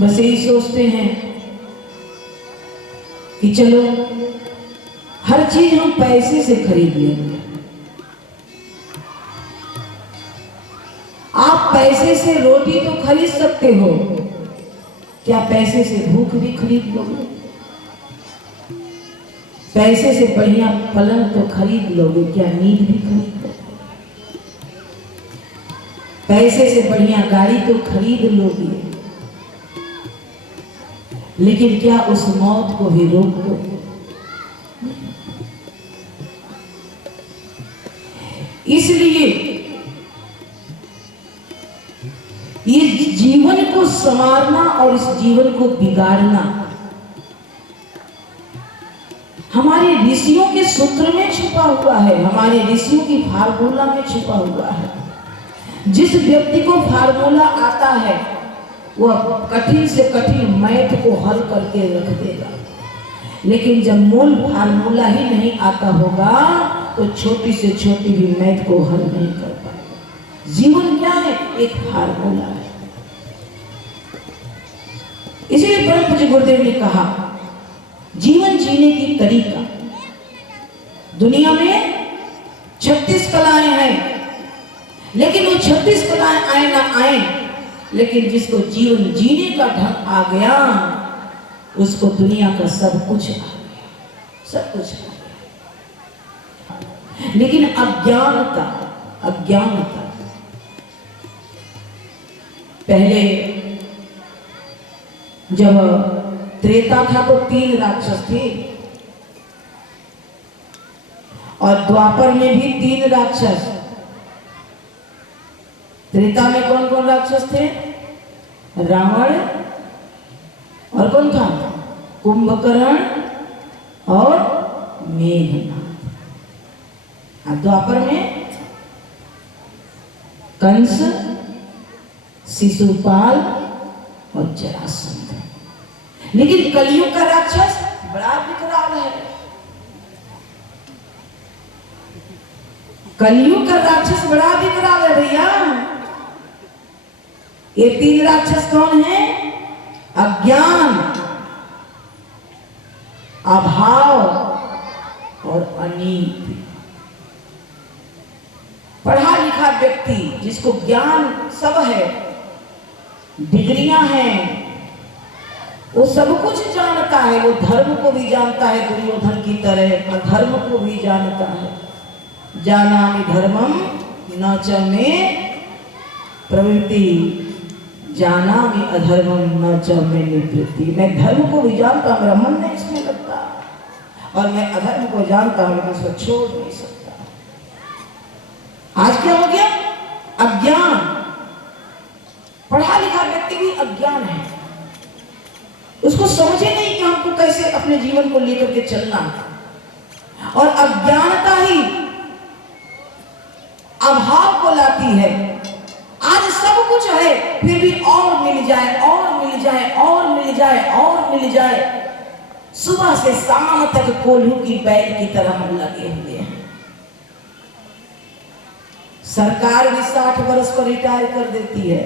बस यही सोचते हैं कि चलो हर चीज हम पैसे से खरीद लेंगे। आप पैसे से रोटी तो खरीद सकते हो, क्या पैसे से भूख भी खरीद लोगे? पैसे से बढ़िया पलंग तो खरीद लोगे, क्या नींद भी खरीद लोगे? पैसे से बढ़िया गाड़ी तो खरीद लोगे, लेकिन क्या उस मौत को भी रोक लोगे? इसलिए ये जीवन को संवारना और इस जीवन को बिगाड़ना हमारे ऋषियों के सूत्र में छुपा हुआ है, हमारे ऋषियों की फार्मूला में छुपा हुआ है। जिस व्यक्ति को फार्मूला आता है वह कठिन से कठिन मैथ को हल करके रख देगा, लेकिन जब मूल फार्मूला ही नहीं आता होगा तो छोटी से छोटी भी मैथ को हल नहीं कर पाएगा। जीवन क्या है? एक फार्मूला है। इसलिए परम पूज्य गुरुदेव ने कहा जीवन जीने की तरीका, दुनिया में 36 कलाएं हैं, लेकिन वो 36 कलाएं आए ना आए, लेकिन जिसको जीवन जीने का ढंग आ गया उसको दुनिया का सब कुछ आ गया, सब कुछ आ गया। लेकिन अज्ञानता, अज्ञानता पहले जब त्रेता था तो 3 राक्षस थे, और द्वापर में भी 3 राक्षस। त्रेता में कौन कौन राक्षस थे? रावण, और कौन था? कुंभकर्ण और मेघनाथ। और द्वापर में कंस, शिशुपाल और जरासंध। लेकिन कलयुग का राक्षस बड़ा विकराल है। कलयुग का राक्षस बड़ा विकराल है भैया। ये 3 राक्षस कौन है? अज्ञान, अभाव और अनीति। पढ़ा लिखा व्यक्ति जिसको ज्ञान सब है, डिग्रियां हैं, वो सब कुछ जानता है, वो धर्म को भी जानता है दुर्योधन की तरह, अधर्म को भी जानता है। जानामि धर्मम न च मे प्रवृत्ति, जानामि अधर्मम न च मे निवृत्ति। मैं धर्म को भी जानता हूं, मेरा मन नहीं इसमें लगता, और मैं अधर्म को जानता हूं, मैं उसको छोड़ नहीं सकता। आज क्या हो गया? अज्ञान। पढ़ा लिखा व्यक्ति भी अज्ञान है, उसको समझे नहीं कि हमको कैसे अपने जीवन को लेकर के चलना है। और अज्ञानता ही अभाव को लाती है। आज सब कुछ है फिर भी और मिल जाए, और मिल जाए, और मिल जाए, और मिल जाए। सुबह से शाम तक कोल्हू की बैल की तरह हम लगे हुए हैं। सरकार भी 60 वर्ष पर रिटायर कर देती है,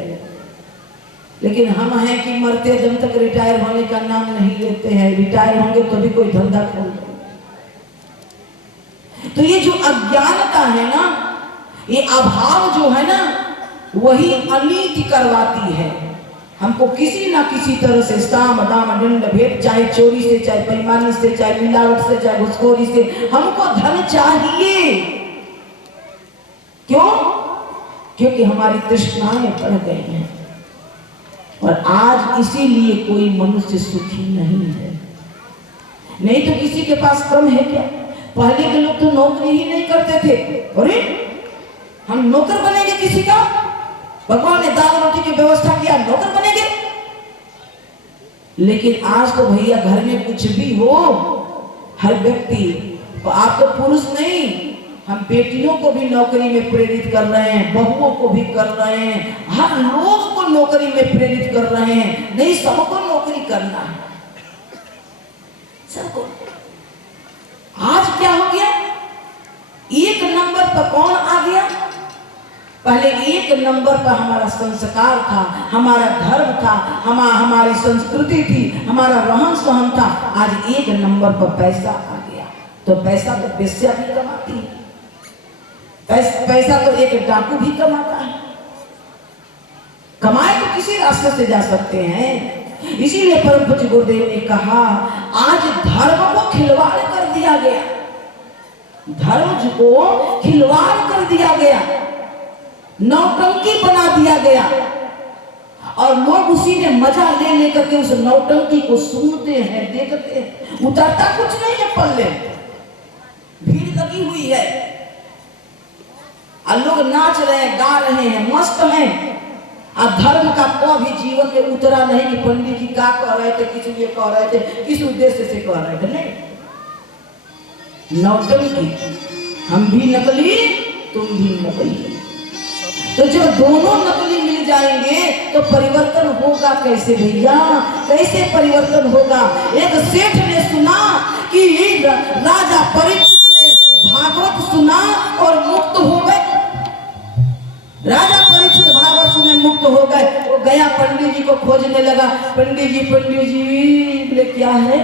लेकिन हम हैं कि मरते दम तक रिटायर होने का नाम नहीं लेते हैं। रिटायर होंगे तो भी कोई धंधा खोल देंगे। तो ये जो अज्ञानता है ना, ये अभाव जो है ना, वही अनीति करवाती है। हमको किसी ना किसी तरह से साम दाम दंड भेद, चाहे चोरी से, चाहे बेईमानी से, चाहे मिलावट से, चाहे घुसखोरी से, हमको धन चाहिए। क्यों? क्योंकि हमारी तृष्णाएं बढ़ गई हैं। और आज इसीलिए कोई मनुष्य सुखी नहीं है। नहीं तो किसी के पास कम है क्या? पहले के लोग तो नौकरी ही नहीं करते थे। अरे हम नौकर बनेंगे किसी का? भगवान ने दाल रोटी की व्यवस्था किया, नौकर बनेंगे। लेकिन आज तो भैया घर में कुछ भी हो, हर व्यक्ति, आप तो पुरुष नहीं, हम बेटियों को भी नौकरी में प्रेरित कर रहे हैं, बहुओं को भी कर रहे हैं, हर लोग को नौकरी में प्रेरित कर रहे हैं। नहीं, सबको नौकरी करना है, सबको। आज क्या हो गया? 1 नंबर पर कौन आ गया? पहले 1 एक नंबर पर हमारा संस्कार था, हमारा धर्म था, हमारी संस्कृति थी, हमारा रहन सहन था। आज एक नंबर पर पैसा आ गया। तो पैसा तो बेश्या भी कमाती है, पैसा तो एक डाकू भी कमाता है। कमाए तो किसी रास्ते से जा सकते हैं। इसीलिए परम पूज्य गुरुदेव ने कहा, आज धर्म को खिलवाड़ कर दिया गया, धर्म को खिलवाड़ कर दिया गया, नौटंकी बना दिया गया, और लोग उसी में मजा ले लेकर के उस नौटंकी को सुनते हैं, देखते हैं। उतरता कुछ नहीं है पल्ले, भीड़ लगी हुई है, और लोग नाच रहे हैं, गा रहे हैं, मस्त हैं। और धर्म का कोई भी जीवन में उतरा नहीं कि पंडित जी क्या कह रहे थे, किस लिए कह रहे थे, किस उद्देश्य से कह रहे थे। नहीं, नौटंकी, हम भी नकली तुम भी नकली। तो जब दोनों नकली मिल जाएंगे तो परिवर्तन होगा कैसे भैया, कैसे परिवर्तन होगा। एक सेठ ने सुना कि राजा परीक्षित ने भागवत सुना और मुक्त हो गए। राजा परीक्षित भागवत सुने मुक्त हो गए। वो गया पंडित जी को खोजने लगा, पंडित जी बोले क्या है,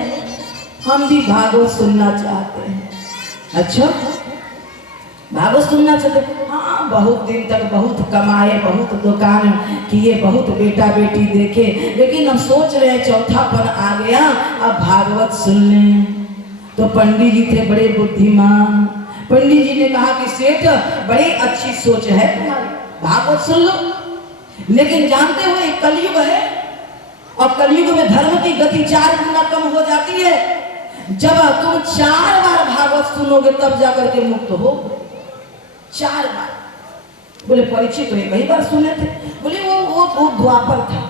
हम भी भागवत सुनना चाहते हैं। अच्छा, भागवत सुनना चाहते, हाँ, बहुत दिन तक बहुत कमाए, बहुत दुकान किए, बहुत बेटा बेटी देखे, लेकिन हम सोच रहे हैं चौथापन आ गया, अब भागवत सुन लें। तो पंडित जी थे बड़े बुद्धिमान। पंडित जी ने कहा कि सेठ, बड़ी अच्छी सोच है तुम्हारी, भागवत सुन लो, लेकिन जानते हो एक कलयुग है, और कलयुग में धर्म की गति 4 गुना कम हो जाती है। जब तुम 4 बार भागवत सुनोगे तब जाकर के मुक्त हो। 4 बार। बोले परीक्षित तो कई बार सुने थे। बोले वो द्वापर था,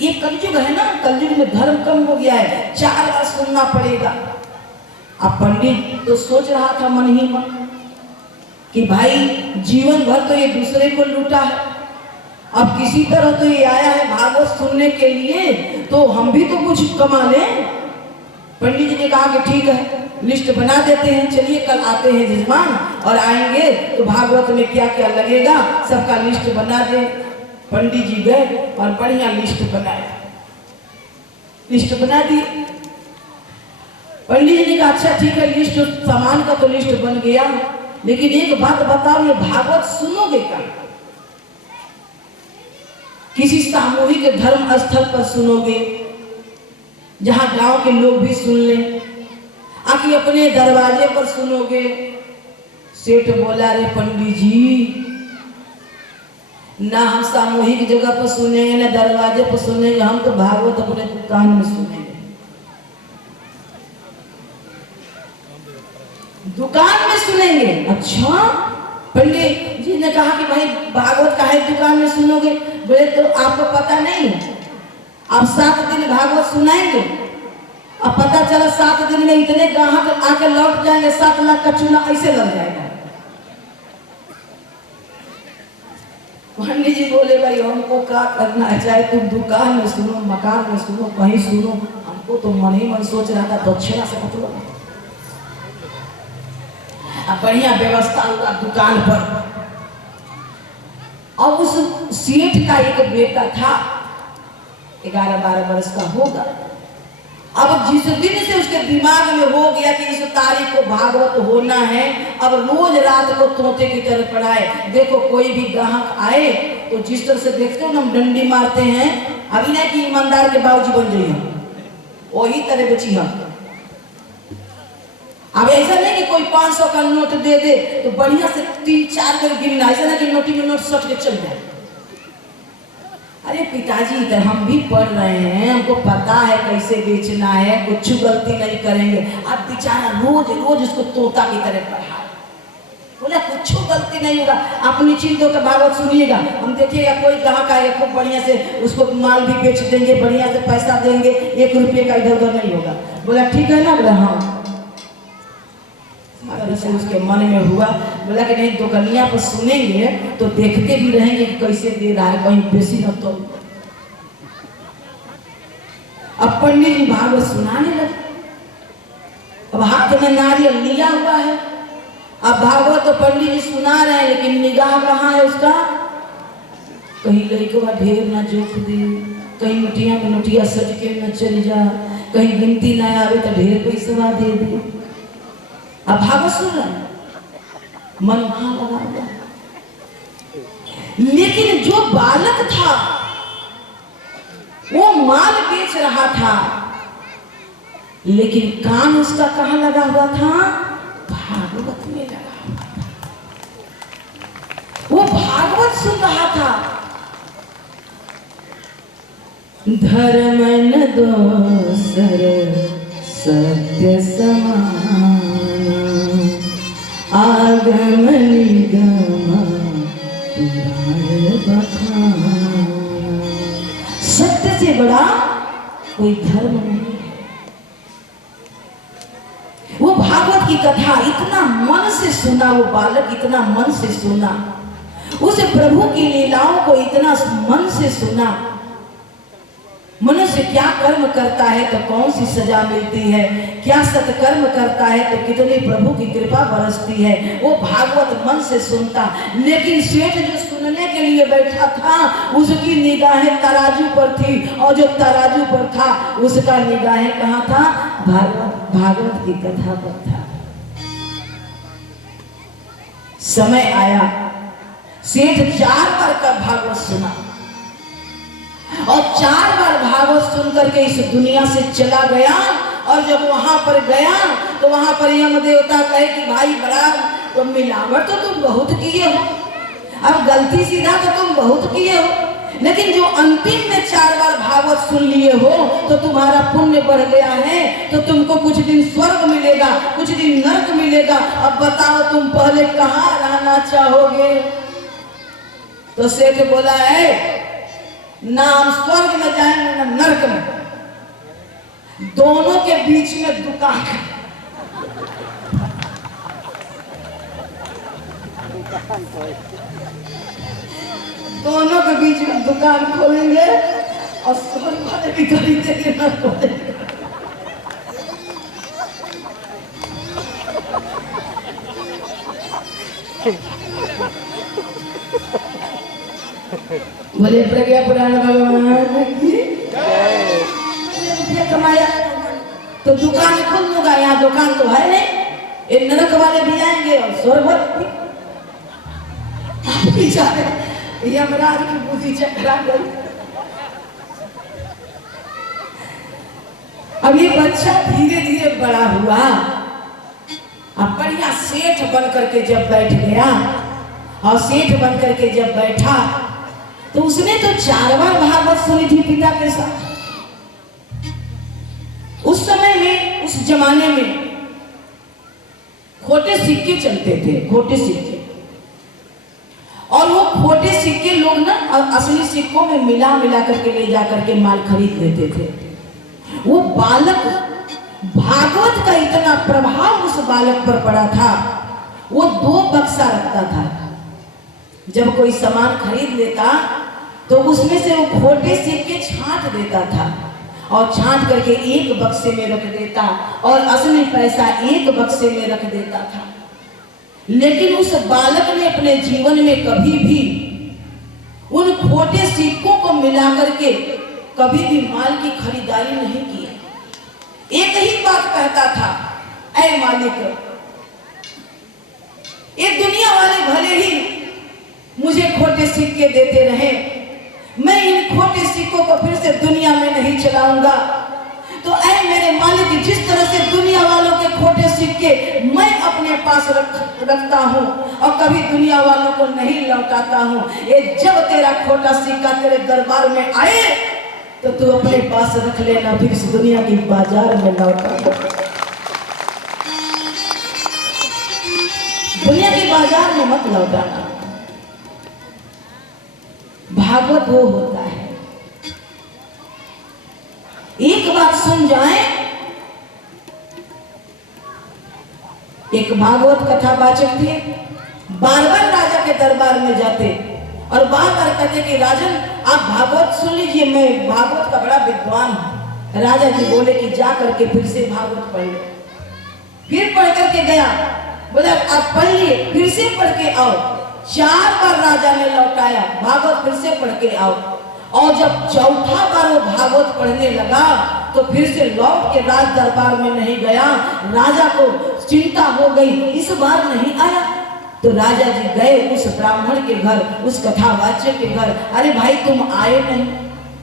ये कलयुग है ना, कलयुग में धर्म कम हो गया है, 4 बार सुनना पड़ेगा। अब पंडित तो सोच रहा था मन ही मन कि भाई जीवन भर तो ये दूसरे को लूटा है, अब किसी तरह तो ये आया है भागवत सुनने के लिए, तो हम भी तो कुछ कमा लें। पंडित जी ने कहा कि ठीक है, लिस्ट बना देते हैं, चलिए कल आते हैं जजमान, और आएंगे तो भागवत में क्या क्या लगेगा सबका लिस्ट बना दे। पंडित जी गए और बढ़िया लिस्ट बनाया, लिस्ट बना दी। पंडित जी ने कहा अच्छा ठीक है, लिस्ट सामान का तो लिस्ट बन गया, लेकिन एक बात बताओ, ये भागवत सुनोगे क्या? किसी सामूहिक धर्म स्थल पर सुनोगे, जहां गांव के लोग भी सुन लें, आके अपने दरवाजे पर सुनोगे? सेठ बोला, रे पंडित जी, ना हम सामूहिक जगह पर सुनेंगे ना दरवाजे पर सुनेंगे, हम तो भागवत अपने दुकान में सुनेंगे, दुकान में सुनेंगे। अच्छा, पंडित जी ने कहा कि भाई भागवत काहे दुकान में सुनोगे? बोले तो आपको पता नहीं, आप 7 दिन भागवत सुनाएंगे, अब पता चला 7 दिन में इतने ग्राहक आके लौट जाएंगे, 7 लाख का चूना ऐसे लग जाएगा। पंडित जी बोले भाई हमको क्या करना है, चाहे तुम दुकान में सुनो, मकान में सुनो, कहीं सुनो, हमको तो मन ही मन सोच रहा था दक्षिणा से मतलब। अब बढ़िया व्यवस्था हुआ दुकान पर, और उस सेठ का एक बेटा था, 11-12 वर्ष का होगा। अब जिस दिन से उसके दिमाग में हो गया कि इस तारीख को भागवत होना है, अब रोज रात को तोते की तरह पढ़ाए। देखो कोई भी ग्राहक आए तो जिस तरह से देखते हो ना, हम डंडी मारते हैं, अभी नहीं कि ईमानदार के बाबूजी बन जाइए, वही तरह बची हम। अब ऐसा नहीं कि कोई 500 का नोट दे दे तो बढ़िया से 3-4 कर गिनना, ऐसा नहीं कि नोटी में नोट सट के चल जाए। अरे पिताजी इधर हम भी पढ़ रहे हैं, हमको पता है कैसे बेचना है, कुछ गलती नहीं करेंगे। अब बेचारा रोज रोज उसको तोता की तरह पढ़ा, बोला कुछ गलती नहीं होगा, आप निश्चिंत होकर भागवत सुनिएगा, हम देखिएगा कोई ग्राहक आएगा खूब बढ़िया से उसको माल भी बेच देंगे, बढ़िया से पैसा देंगे, 1 रुपये का इधर उधर नहीं होगा। बोला ठीक है ना? बोला हाँ। से उसके मन में हुआ, बोला कि नहीं दुकानिया पर सुनेंगे तो देखते भी रहेंगे कि कैसे दे रहा है, कहीं बेसी न तो। अब पंडित जी भागवत सुनाने लगे, अब हाथ में नारियल लिया हुआ है, अब भागवत तो पंडित जी सुना रहे हैं, लेकिन निगाह कहाँ है उसका? कहीं लड़कवा ढेर ना जोख दे, कहीं मुठिया में मुठिया सज के न चल जा, कहीं गिनती ना आवे तो ढेर पैसा दे दे। अब भागवत सुन रहे मन वहां लगा हुआ। लेकिन जो बालक था वो माल बेच रहा था, लेकिन कान उसका कहां लगा हुआ था? भागवत में लगा हुआ था। वो भागवत सुन रहा था। धर्म न दोसर सत्य समान, आगम निगम पुराण बखान। सत्य से बड़ा कोई धर्म नहीं है। वो भागवत की कथा इतना मन से सुना, वो बालक इतना मन से सुना, उस प्रभु की लीलाओं को इतना मन से सुना। मनुष्य क्या कर्म करता है तो कौन सी सजा मिलती है, क्या सत्कर्म करता है तो कितनी प्रभु की कृपा बरसती है, वो भागवत मन से सुनता। लेकिन सेठ जो सुनने के लिए बैठा था उसकी निगाहें तराजू पर थी, और जो तराजू पर था उसका निगाहें कहाँ था? भागवत की कथा पर था। समय आया, सेठ 4 बार का भागवत सुना, और 4 बार भागवत सुन करके इस दुनिया से चला गया। और जब वहां पर गया तो वहां पर यम देवता कहे कि भाई बड़ा तो मिलावट तो तुम बहुत किए हो, अब गलती सीधा तो तुम बहुत किए हो, लेकिन जो अंतिम में 4 बार भागवत सुन लिए हो तो तुम्हारा पुण्य बढ़ गया है, तो तुमको कुछ दिन स्वर्ग मिलेगा, कुछ दिन नरक मिलेगा। अब बताओ तुम पहले कहाँ रहना चाहोगे? तो सेठ बोला है ना हम स्वर्ग में जाएंगे ना नरक में, दोनों के बीच में दुकान। दोनों के बीच में दुकान खोलेंगे और स्वर्ग वाले भी खरीदेंगे ना खोलेंगे। बोले प्रज्ञा पुराण भगवान की रुपया कमाया तो दुकान खोल लूंगा, यहाँ दुकान तो है नहीं, ये नरक वाले भी आएंगे और स्वर्ग भी जाए। यमराज की बुद्धि चकरा गई। अब ये बच्चा धीरे धीरे बड़ा हुआ, अब बढ़िया सेठ बन करके जब बैठ गया, और सेठ बन करके जब बैठा तो उसने तो 4 बार भागवत सुनी थी पिता के साथ। उस समय में, उस जमाने में खोटे सिक्के चलते थे, खोटे सिक्के, और वो खोटे सिक्के लोग ना असली सिक्कों में मिला मिला करके ले जा करके माल खरीद लेते थे। वो बालक, भागवत का इतना प्रभाव उस बालक पर पड़ा था, वो 2 बक्सा रखता था। जब कोई सामान खरीद लेता तो उसमें से वो खोटे सिक्के छांट देता था, और छांट करके एक बक्से में रख देता, और असली पैसा एक बक्से में रख देता था। लेकिन उस बालक ने अपने जीवन में कभी भी उन खोटे सिक्कों को मिला करके कभी भी माल की खरीदारी नहीं की। एक ही बात कहता था, ऐ मालिक, ये दुनिया वाले भले ही मुझे खोटे सिक्के देते रहे, मैं इन खोटे सिक्कों को फिर से दुनिया में नहीं चलाऊंगा। तो ऐ मेरे मालिक, जिस तरह से दुनिया वालों के खोटे सिक्के मैं अपने पास रखता हूँ और कभी दुनिया वालों को नहीं लौटाता हूँ, ये जब तेरा खोटा सिक्का तेरे दरबार में आए तो तू अपने पास रख लेना, फिर इस दुनिया की बाजार में लौटा। दुनिया की बाजार में मत लौटाना। भागवत वो होता है, एक बात सुन जाए। एक भागवत कथा वाचक थे, बार बार राजा के दरबार में जाते और बार बार कहते कि राजन आप भागवत सुन लीजिए, मैं भागवत का बड़ा विद्वान हूं। राजा जी बोले कि जा करके फिर से भागवत पढ़ लो। फिर पढ़ करके गया, बोला आप पढ़ लिए, फिर से पढ़ के आओ। 4 बार राजा ने लौटाया, भागवत फिर से पढ़ के आओ। और जब चौथा बार वो भागवत पढ़ने लगा तो फिर से लौट के राज दरबार में नहीं गया। राजा को चिंता हो गई, इस बार नहीं आया। तो राजा जी गए उस ब्राह्मण के घर, उस कथावाचक के घर। अरे भाई तुम आए नहीं?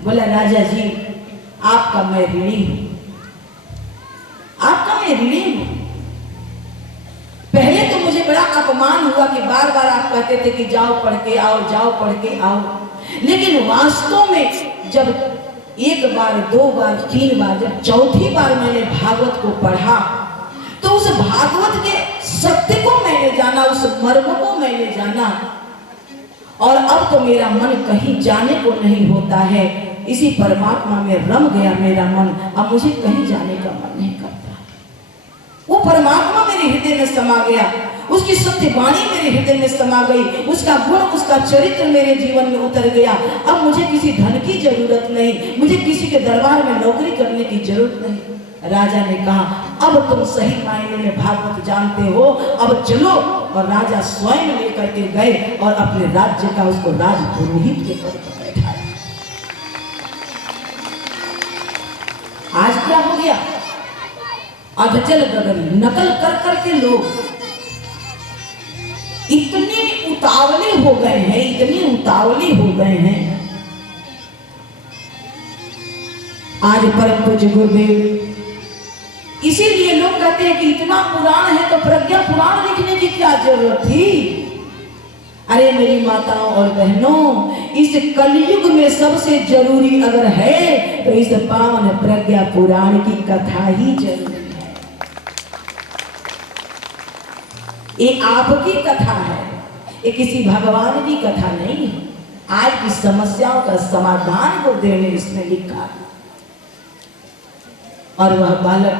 बोला राजा जी आपका मैं ऋणी हूं, आपका मैं ऋणी हूं। पहले तो मुझे बड़ा अपमान हुआ कि बार बार आप कहते थे कि जाओ पढ़ के आओ, जाओ पढ़ के आओ। लेकिन वास्तव में जब 1 बार 2 बार 3 बार, जब चौथी बार मैंने भागवत को पढ़ा तो उस भागवत के सत्य को मैंने जाना, उस मर्म को मैंने जाना। और अब तो मेरा मन कहीं जाने को नहीं होता है, इसी परमात्मा में रम गया मेरा मन। अब मुझे कहीं जाने का मन नहीं करता। वो परमात्मा मेरे हृदय में समा गया, उसकी सत्य वाणी मेरे हृदय में समा गई, उसका गुण, उसका चरित्र मेरे जीवन में उतर गया। अब मुझे किसी धन की जरूरत नहीं, मुझे किसी के दरबार में नौकरी करने की जरूरत नहीं। राजा ने कहा अब तुम सही मायने में भागवत जानते हो, अब चलो। और राजा स्वयं लेकर के गए और अपने राज्य का उसको राजपुरोहित के पद पर बैठाया। आज क्या हो गया? अधजल गगन नकल कर करके लोग इतने उतावले हो गए हैं, इतने उतावले हो गए हैं। आज परम पूज्य गुरुदेव, इसीलिए लोग कहते हैं कि इतना पुराण है तो प्रज्ञा पुराण लिखने की क्या जरूरत थी? अरे मेरी माताओं और बहनों, इस कलयुग में सबसे जरूरी अगर है तो इस पावन प्रज्ञा पुराण की कथा ही जरूरी है। ये आपकी कथा है, ये किसी भगवान की कथा नहीं है। आज की समस्याओं का समाधान गुरुदेव ने इसमें लिखा। और वह बालक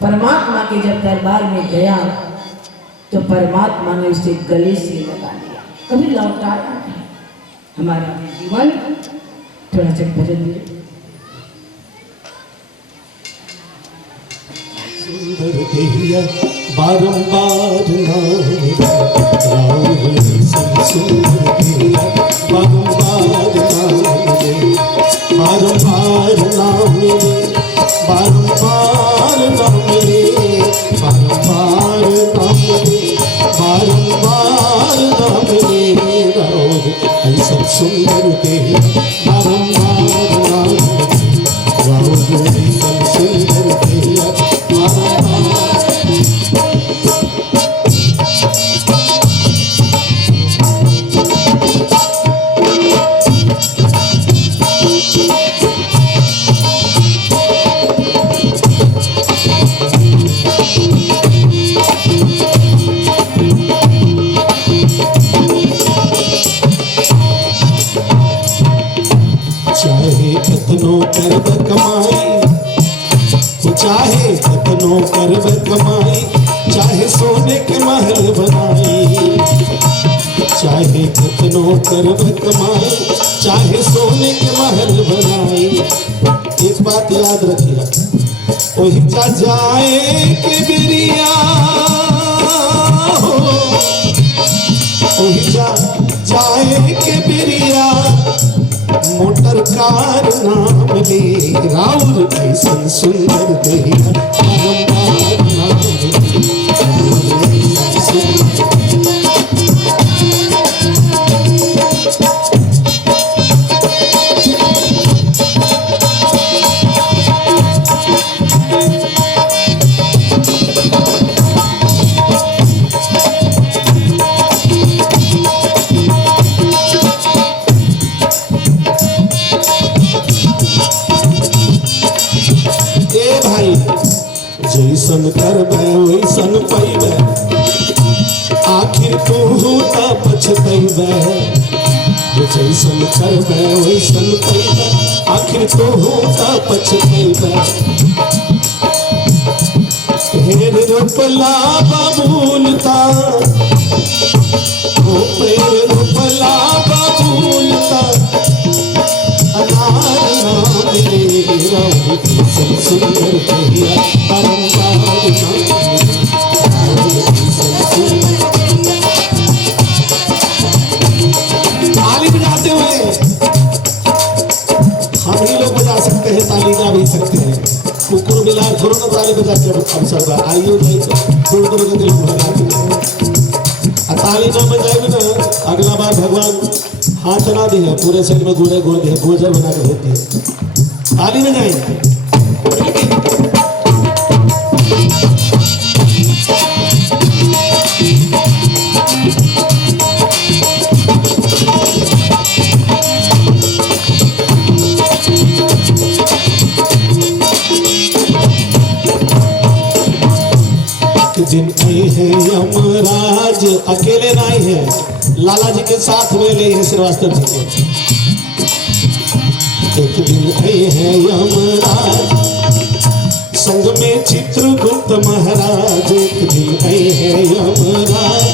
परमात्मा के जब दरबार में गया तो परमात्मा ने उसे गले से लगा लिया, कभी लौटाया नहीं। हमारा जीवन थोड़ा सा भजन दीजिए। सुंदर देहिया बारंबार सुंदर देहिया बारंबार बारंबार नाम बारंबार नाम बारंबार नाम बारंबार नाम ऐसा सुंदर देहिया बारंबार नाम सुंदर देहिया चाहे कतनो करब कमाई, चाहे कतनो करब कमाई, चाहे सोने के महल बनाई, चाहे कतनो करब कमाई, चाहे सोने के महल बनाई। एक बात याद रखिएगा, वही जा जाए के बिरिया हो, वही जा जाए के बिरिया मोटर कार नाम ले राउर कैसन सुंदर देहिया बारंबार नाम जैसन करबै वैसन पैबै, आखिर तू त पछतैबै। जैसन करबै वैसन पैबै, आखिर तू त पछतैबै। ढेर रोपला बबूलता, पेड़ रोपला बबूलता, अनार नाम ले राउर कैसन सुंदर देहिया बारंबार नाम ले राउर कैसन सुंदर के अवसर बा आइयो भाई दूर दूर के दिल भुला ताली न बजाएगी ना अगला बार भगवान हाथ ना दिए पूरे शरीर में गोरे गोर दे गोजर बना के भेज दिए ताली बजाएंगे दिन आई है यमराज अकेले नहीं है लाला जी के साथ में ले हैं श्रीवास्तव जी के एक दिन आई है यमराज संग में चित्रगुप्त महाराज एक दिन आई है यमराज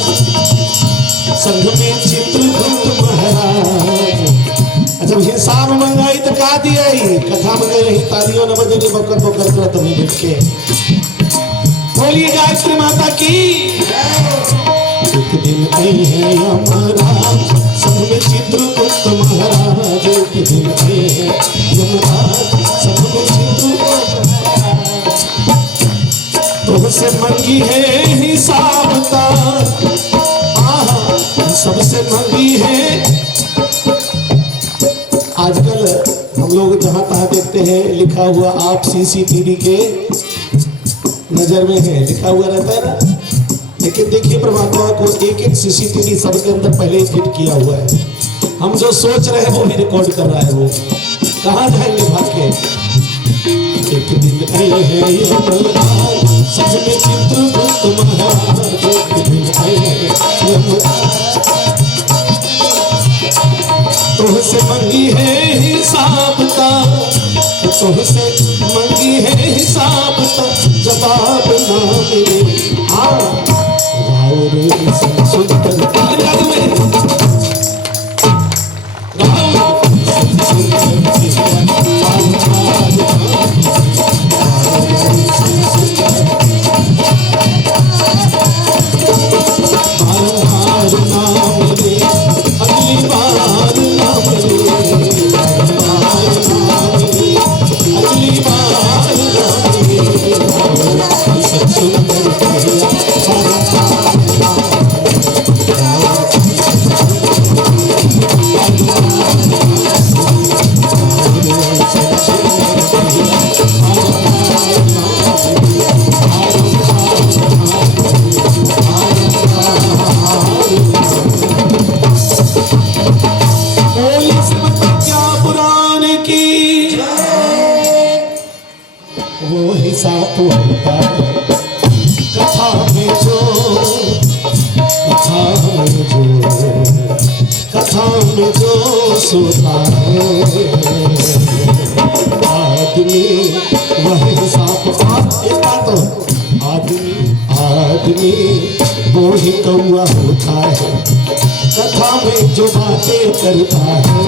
संग में चित्रगुप्त महाराज जब हिसाब मंगाई तो का दिया कथा में रही तालियों न बजे बकर बकर करत में बैठ के बोलिए गायत्री माता की एक दिन आई है यमराज संग में चित्रगुप्त महाराज एक दिन आई है यमराज संग में चित्रगुप्त तुमसे मंगी है हिसाब का सबसे मंगी है आजकल हम लोग जहाँ तहाँ देखते हैं लिखा हुआ आप सीसीटीवी के नजर में है लिखा हुआ रहता है ना लेकिन देखिए परमात्मा को एक एक सीसीटीवी सबके अंदर पहले ही फिट किया हुआ है हम जो सोच रहे हैं वो भी रिकॉर्ड कर रहा है वो कहाँ जाएंगे भाग के एक दिन आए हैं यमराज संग में चित्रगुप्त महाराज एक दिन आए हैं यमराज तुमसे मंगी है हिसाब का तुमसे मंगी है हिसाब का जवाब ना मिले गाओ रे सुंदर वो हिसाब होता है कथा में जो सोता है आदमी वह हिसाब एक बात आदमी वो ही कौआ होता है कथा में जो बातें करता है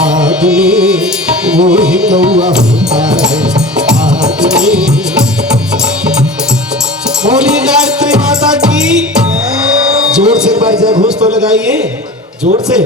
आदमी वो ही कौआ होता है आदमी बोलिए गायत्री माता की जोर से एक बार जय घोष तो लगाइए जोर से